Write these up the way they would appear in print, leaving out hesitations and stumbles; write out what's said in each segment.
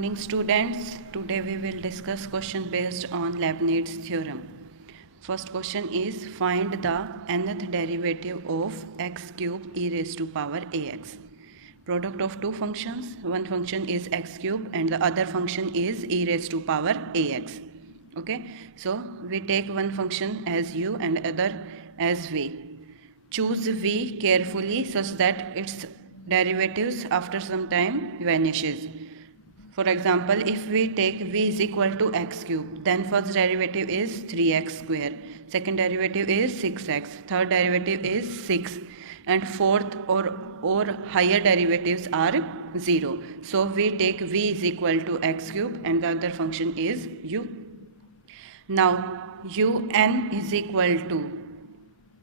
Morning students, today we will discuss question based on Leibniz theorem. First question is find the nth derivative of x cube e raised to power ax. Product of two functions, one function is x cube and the other function is e raised to power ax. Okay, so we take one function as u and other as v. Choose v carefully such that its derivatives after some time vanishes. For example, if we take v is equal to x cube, then first derivative is 3x square, second derivative is 6x, third derivative is 6, and fourth or higher derivatives are 0. So we take v is equal to x cube and the other function is u. Now un is equal to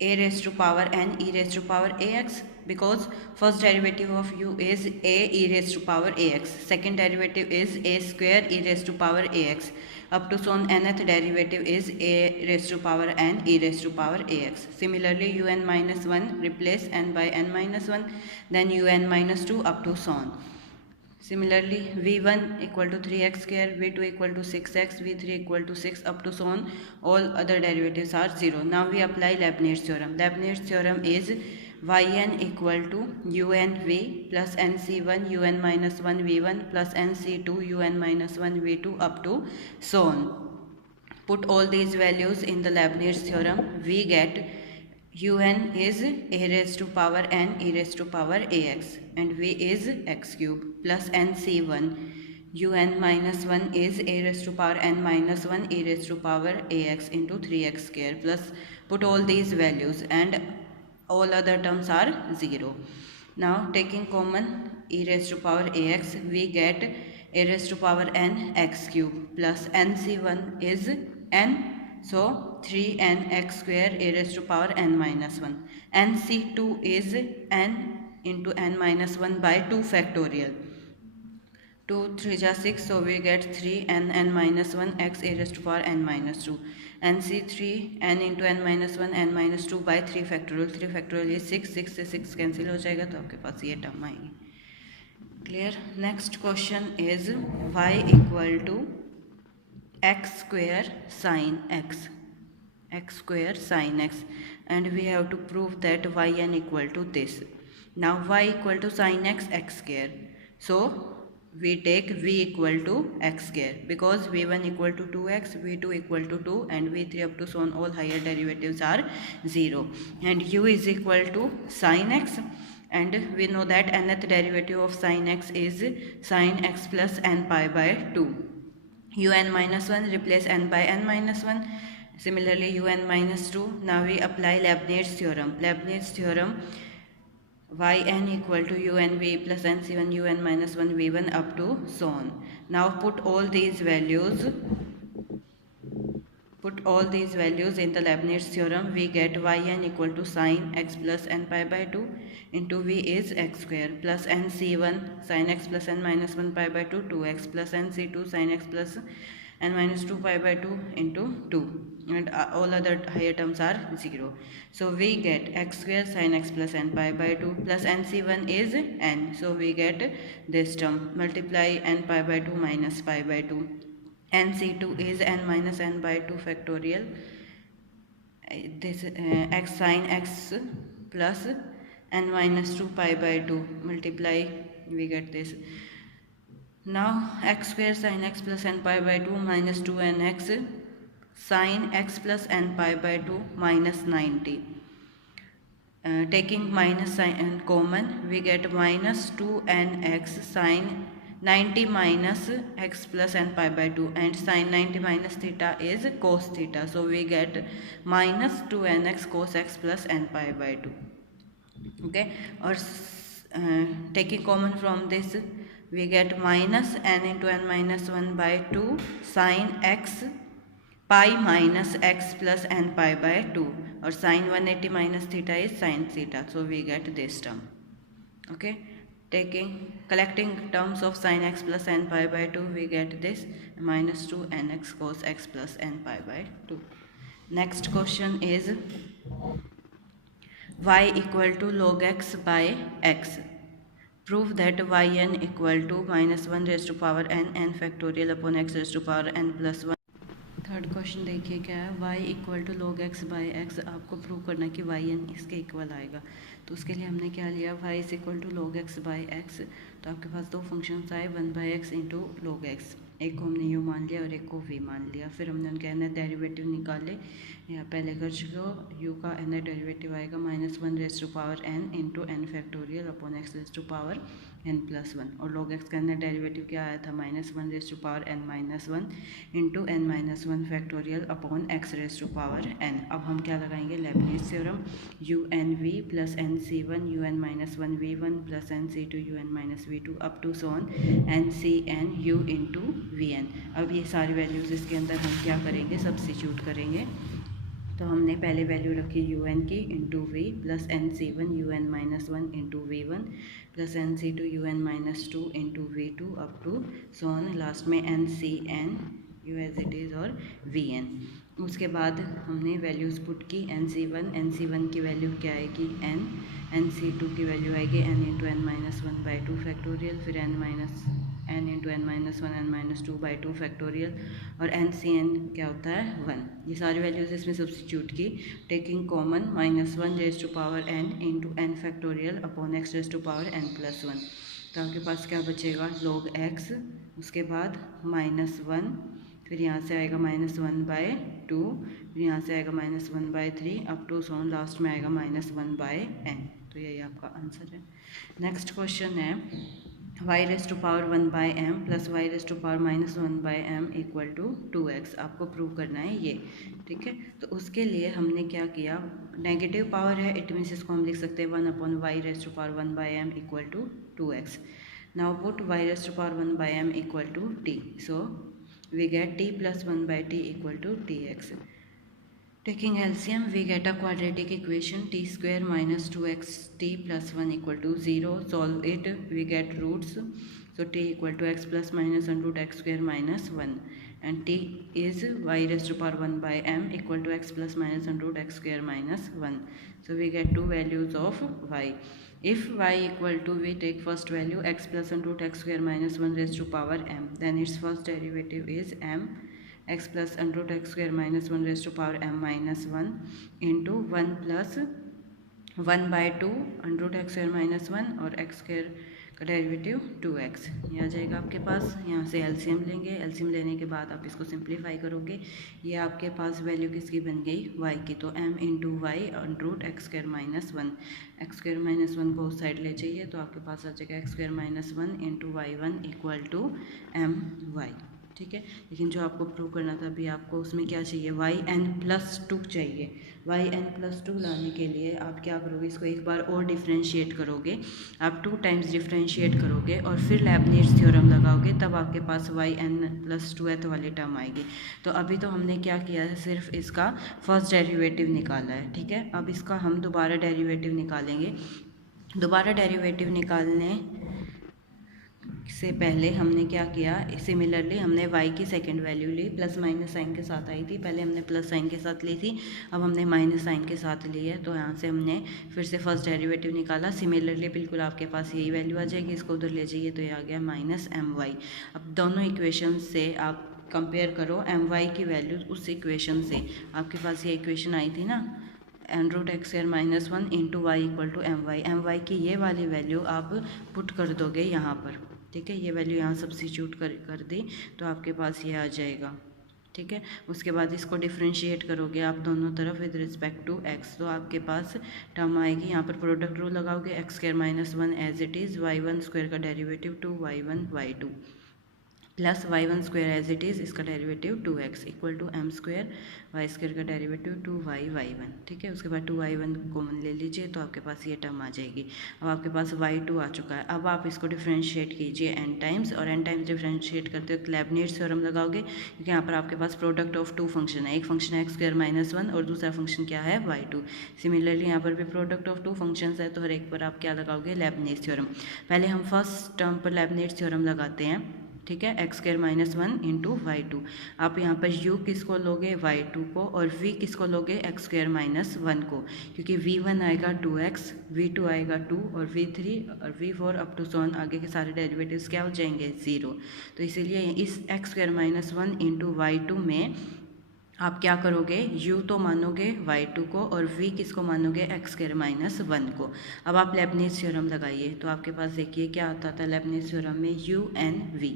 a raised to power n e raised to power ax, because first derivative of u is a e raised to power ax, second derivative is a square e raised to power ax, up to so on nth derivative is a raised to power n e raised to power ax. Similarly un minus 1 replace n by n minus 1, then un minus 2 up to so on. Similarly v1 equal to 3x square, v2 equal to 6x, v3 equal to 6 up to so on. All other derivatives are 0. Now we apply Leibniz theorem. Leibniz theorem is yn equal to unv plus nc1 un minus 1 v1 plus nc2 un minus 1 v2 up to so on. Put all these values in the Leibniz theorem. We get un is a raised to power n e raised to power ax and v is x cube plus nc1 un minus 1 is a raised to power n minus 1 e raised to power ax into 3x square, plus put all these values and all other terms are 0. Now taking common e raised to power ax, we get a raised to power n x cube plus nc1 is n, so 3n x square a raised to power n minus 1. nc2 is n into n minus 1 by 2 factorial. 2 3 ja 6, so we get 3n n minus 1 x a raised to power n minus 2. nc3 n into n minus 1 n minus 2 by 3 factorial. 3 factorial is 6, 6 से 6 cancel हो जाएगा तो आपके पास ये term आएगी. Clear. Next question is y equal to x square sin x, x square sin x, and we have to prove that yn equal to this. Now y equal to sin x, x square, so we take v equal to x square because v1 equal to 2x, v2 equal to 2 and v3 up to so on. All higher derivatives are 0 and u is equal to sin x, and we know that nth derivative of sin x is sin x plus n pi by 2. un minus 1 replace n by n minus 1. Similarly un minus 2. Now we apply Leibniz theorem. Leibniz theorem, yn equal to unv plus nc1 un minus 1 v1 up to so on. Now put all these values in the Leibniz theorem. We get yn equal to sin x plus n pi by 2 into v is x square plus nc1 sin x plus n minus 1 pi by 2 2x plus nc2 sin x plus n minus 2 pi by 2 into 2, and all other higher terms are 0. So we get x square sin x plus n pi by 2 plus nc1 is n, so we get this term multiply n pi by 2 minus pi by 2. nc2 is n minus n by 2 factorial. This x sin x plus n minus 2 pi by 2 multiply, we get this. Now x square sin x plus n pi by 2 minus 2nx sin x plus n pi by 2 minus 90. Taking minus sign common, we get minus 2nx sin 90 minus x plus n pi by 2, and sin 90 minus theta is cos theta, so we get minus 2nx cos x plus n pi by 2. Okay, or taking common from this, we get minus n into n minus 1 by 2 sin x pi minus x plus n pi by 2, or sin 180 minus theta is sin theta, so we get this term. Okay, collecting terms of sin x plus n pi by 2, we get this minus 2 nx cos x plus n pi by 2. Next question is y equal to log x by x. Prove that y n equal to -1 raise to power n factorial upon x raise to power n+1। Third question देखिए क्या है, y equal to log x by x. आपको prove करना है कि Y N इसके equal आएगा। तो उसके लिए हमने क्या लिया, y is equal to log x by x. तो आपके पास दो फंक्शंस आए, 1/x इंटू log x। एक को हमने u मान लिया और एक को v मान लिया। फिर हमने उनके एनथ डेरिवेटिव निकाले, या पहले कर चुके हो। u का एनथ डेरिवेटिव आएगा -1 raise to power n into n factorial upon x raise to power n+1। और log x का एनथ डेरिवेटिव क्या आया था, -1 raise to power n-1 into n-1 factorial upon x raise to power n। अब हम क्या लगाएंगे, Leibniz theorem, u(n)v plus n(c)1 un-1v1 plus n(c)2 un-v2 up to so on n(c)n u into vn। अब ये सारी वैल्यूज़ इसके अंदर हम क्या करेंगे, सब्स्टिट्यूट करेंगे। तो हमने पहले वैल्यू रखी un की into v plus n(c)1 un-1 into v1 plus n(c)2 un-2 into v2 up to so on last में n(c)n u as it is और vn। उसके बाद हमने वैल्यूज़ पुट की, n(c)1 की वैल्यू क्या आएगी n(c)2 की वैल्यू आएगी n इंटू n-1/2 फैक्टोरियल, फिर n into n-1 n-2/2 factorial, और n(c)n क्या होता है 1। ये सारी वैल्यूज़ इसमें सब्स्टिट्यूट की, taking common -1 raise to power n into n factorial upon x raise to power n+1। तो आपके पास क्या बचेगा, log x, उसके बाद -1, फिर यहाँ से आएगा -1/2, फिर यहाँ से आएगा -1/3 अप टू सोन लास्ट में आएगा -1/n। तो यही आपका आंसर है। नेक्स्ट क्वेश्चन है, y raise to power 1/m plus y raise to power -1/m equal to 2x। आपको प्रूव करना है ये, ठीक है। तो उसके लिए हमने क्या किया, नेगेटिव पावर है, इट मीन्स इसको हम लिख सकते हैं 1/y raise to power 1/m equal to 2x। Now put y raise to power 1/m equal to t, so we get t plus 1/t equal to tx. Taking LCM, we get a quadratic equation t square minus 2xt plus 1 equal to 0. Solve it, we get roots. So t equal to x plus minus under root x square minus 1. And t is y raised to power 1/m equal to x plus minus under root x square minus 1. So we get two values of y. If y equal to, we take first value x plus under root x square minus 1 raised to power m, then its first derivative is m x plus under root x square minus 1 raised to power m minus 1 into 1 plus 1/2 under root x square minus 1 और x square का derivative 2x। ये आ जाएगा आपके पास। यहाँ से LCM लेंगे, LCM लेने के बाद आप इसको सिंप्लीफाई करोगे, ये आपके पास वैल्यू किसकी बन गई, y की। तो m into y under root x square minus 1, x square minus 1 को उस साइड ले जाइए तो आपके पास आ जाएगा x square minus 1 into y1 equal to m y, ठीक है। लेकिन जो आपको प्रूव करना था अभी, आपको उसमें क्या चाहिए, yn+2 चाहिए। yn+2 लाने के लिए आप क्या करोगे, इसको एक बार और डिफ्रेंशिएट करोगे, आप 2 टाइम्स डिफ्रेंशिएट करोगे और फिर लेबनीज़ थ्योरम लगाओगे, तब आपके पास yn+2th वाली टर्म आएगी। तो अभी तो हमने क्या किया है, सिर्फ इसका फर्स्ट डेरिवेटिव निकाला है, ठीक है। अब इसका हम दोबारा डेरिवेटिव निकालेंगे। दोबारा डेरिवेटिव निकालने से पहले हमने क्या किया, सिमिलरली हमने y की सेकंड वैल्यू ली, प्लस माइनस साइन के साथ आई थी, पहले हमने प्लस साइन के साथ ली थी, अब हमने माइनस साइन के साथ ली है। तो यहाँ से हमने फिर से फर्स्ट डेरिवेटिव निकाला, सिमिलरली बिल्कुल आपके पास यही वैल्यू आ जाएगी, इसको उधर ले जाइए तो ये आ गया -my। अब दोनों इक्वेशन से आप कंपेयर करो my की वैल्यू उस इक्वेशन से, आपके पास ये इक्वेशन आई थी ना, under root x square minus 1 into y equal to my की ये वाली वैल्यू आप पुट कर दोगे यहाँ पर, ठीक है। ये वैल्यू यहाँ सब्स्टिट्यूट कर दी तो आपके पास ये आ जाएगा, ठीक है। उसके बाद इसको डिफ्रेंशिएट करोगे आप दोनों तरफ विद रिस्पेक्ट टू x, तो आपके पास टर्म आएगी, यहाँ पर प्रोडक्ट रूल लगाओगे, x square minus 1 as it is, y1 square का derivative 2y1 y2 plus y1 square as it is, इसका derivative 2x equal to m square y square का derivative 2y y1, ठीक है। उसके बाद 2y1 कॉमन ले लीजिए तो आपके पास ये टर्म आ जाएगी। अब आपके पास y2 आ चुका है। अब आप इसको डिफ्रेंशिएट कीजिए n टाइम्स, और n टाइम्स डिफ्रेंशिएट करते वक्त लेबनीज़ थ्योरम लगाओगे, क्योंकि यहाँ पर आपके पास प्रोडक्ट ऑफ 2 फंक्शन है, एक फंक्शन है एक्स स्क्वायर माइनस 1 और दूसरा फंक्शन क्या है y2। सिमिलरली यहाँ पर भी प्रोडक्ट ऑफ 2 फंक्शंस है, तो हर एक पर आप क्या लगाओगे, लेबनीज़ थ्योरम। पहले हम फर्स्ट टर्म पर लेबनीज़ थ्योरम लगाते हैं। ठीक है, x square minus 1 into y two. आप यहाँ पर u किसको लोगे, y2 को, और v किसको लोगे, एक्स स्क्वायर माइनस 1 को, क्योंकि v1 आएगा 2x, v2 आएगा 2 और v3 और v4 अप टू सोन आगे के सारे डेरिवेटिव्स क्या हो जाएंगे, 0। तो इसीलिए इस x square minus 1 into y two में आप क्या करोगे, u तो मानोगे y2 को और v किसको मानोगे, एक्स स्क्वायर माइनस 1 को। अब आप लेबनीज़ थ्योरम लगाइए, तो आपके पास देखिए क्या आता था लेबनीज़ थ्योरम में, u n v,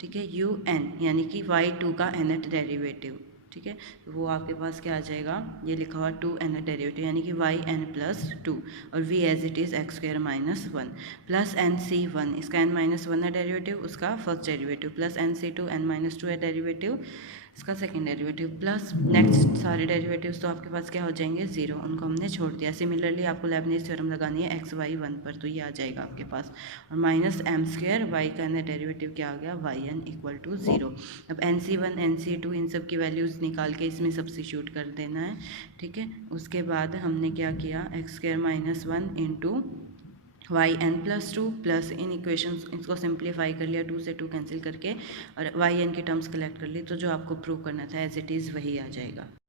ठीक है, u n यानी कि y2 का nth डेरिवेटिव, ठीक है, वो आपके पास क्या आ जाएगा, ये लिखा हुआ 2 nth डेरिवेटिव यानी कि y n प्लस 2 और v as it is x square minus 1 plus n c 1, इसका n माइनस 1 है डेरिवेटिव, उसका first derivative, plus n c 2 n minus 2 है डेरिवेटिव, इसका सेकेंड डेरिवेटिव, प्लस नेक्स्ट सारे डेरिवेटिव्स तो आपके पास क्या हो जाएंगे, 0, उनको हमने छोड़ दिया। सिमिलरली आपको लेबनीज़ थ्योरम लगानी है एक्स वाई 1 पर, तो ये आ जाएगा आपके पास, और माइनस एम स्क्वायर वाई का डेरिवेटिव क्या आ गया, वाई एन इक्वल टू 0। अब एन सी 1 एन सी 2 इन सब की वैल्यूज़ निकाल के इसमें सब्स्टिट्यूट कर देना है, ठीक है। उसके बाद हमने क्या किया, x square minus 1 into y n plus 2 plus इन इक्वेशंस इसको सिंप्लीफाई कर लिया, 2 से 2 कैंसिल करके, और वाई एन की टर्म्स कलेक्ट कर ली, तो जो आपको प्रूव करना था एज इट इज़ वही आ जाएगा।